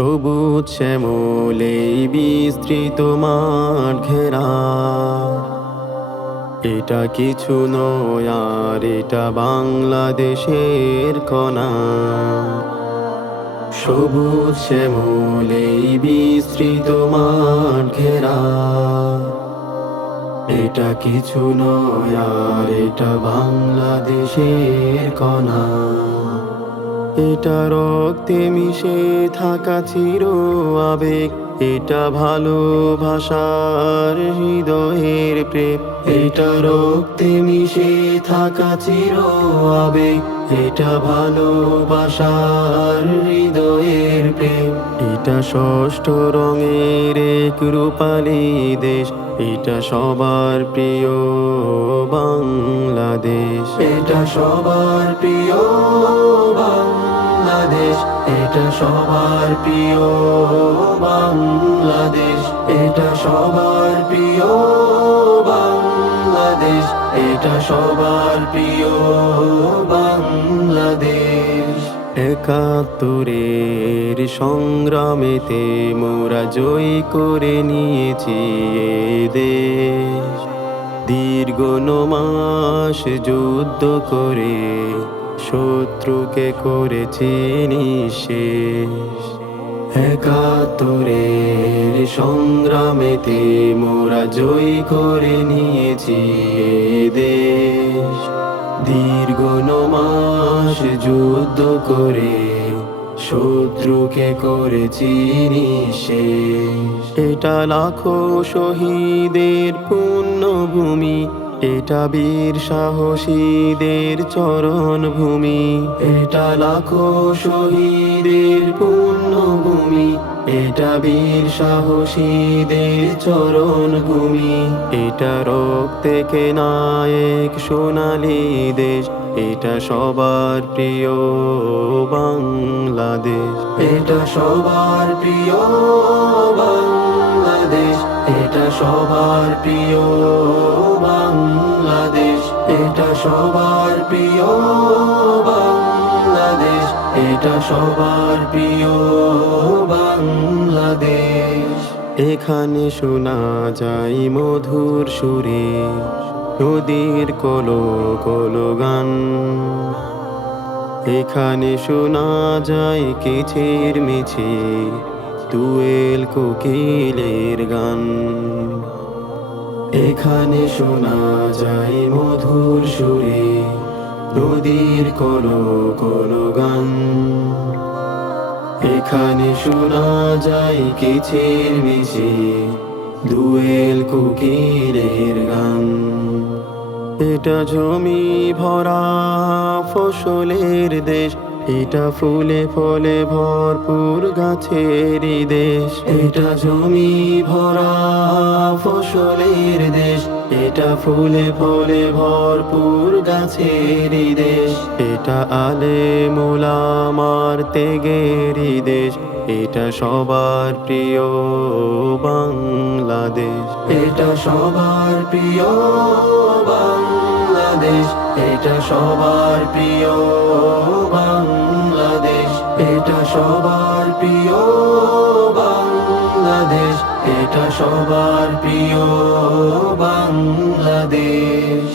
সবুজ শ্যামলে বিস্তৃত মাঠ ঘেরা, এটা কিছু নয় আর এটা বাংলাদেশের কণা। সবুজ শ্যামলে বিস্তৃত মাঠ ঘেরা, এটা কিছু নয় আর এটা বাংলাদেশের কণা। এটা রক্তে মিশে থাকা চির আবেগ, এটা ভালোবাসার হৃদয়ের প্রেম। এটা রক্তে মিশে থাকা চির আবেগ, এটা ভালোবাসার হৃদয়ের প্রেম। এটা ষষ্ঠ রঙের এক রূপালী দেশ, এটা সবার প্রিয় বাংলাদেশ। এটা সবার প্রিয় বাংলাদেশ, এটা সবার প্রিয় বাংলাদেশ, এটা সবার প্রিয় বাংলাদেশ, এটা সবার প্রিয় বাংলাদেশ। ৭১-এর সংগ্রামেতে মোরা জয় করে নিয়েছি এ দেশ। দীর্ঘ ৯ মাস যুদ্ধ করে শত্রুকে করেছি নিঃশেষ। ৭১-এর সংগ্রামেতে মোরা জয় করে নিয়েছি এ দেশ। দীর্ঘ ৯ মাস যুদ্ধ করে শত্রুকে করেছি নিঃশেষ। এটা লাখো শহীদের পুণ্যভূমি, এটা বীর সাহসীদের চরণভূমি। এটা লাখো শহীদের পুণ্যভূমি, এটা বীর সাহসীদের চরণভূমি। এটা রক্তে কেনা এক সোনালী দেশ, এটা সবার প্রিয় বাংলাদেশ। এটা সবার প্রিয় বাংলাদেশ, এটা সবার প্রিয় বাংলাদেশ, এটা সবার প্রিয় বাংলাদেশ, এটা সবার প্রিয় বাংলাদেশ। এখানে শোনা যায় মধুর সুরে নদীর কলো কলো গান, এখানে শোনা যায় কিচির মিচির দোয়েল কোকিলের গান। এখানে শোনা যায় মধুর সুরে নদীর কলো কলো গান, এখানে শোনা যায় কিচির মিচির দোয়েল কোকিলের গান। এটা জমি ভরা ফসলের দেশ, এটা ফুলে ফলে ভরপুর গাছের দেশ। এটা জমি ভরা ফসলের দেশ, এটা ফুলে ফলে ভরপুর গাছের দেশ। এটা আলেম ওলামার ত্যাগের দেশ, এটা সবার প্রিয় বাংলাদেশ। এটা সবার প্রিয় বাংলাদেশ, এটা সবার প্রিয় বাংলাদেশ, এটা সবার প্রিয় বাংলাদেশ, এটা সবার প্রিয় বাংলাদেশ।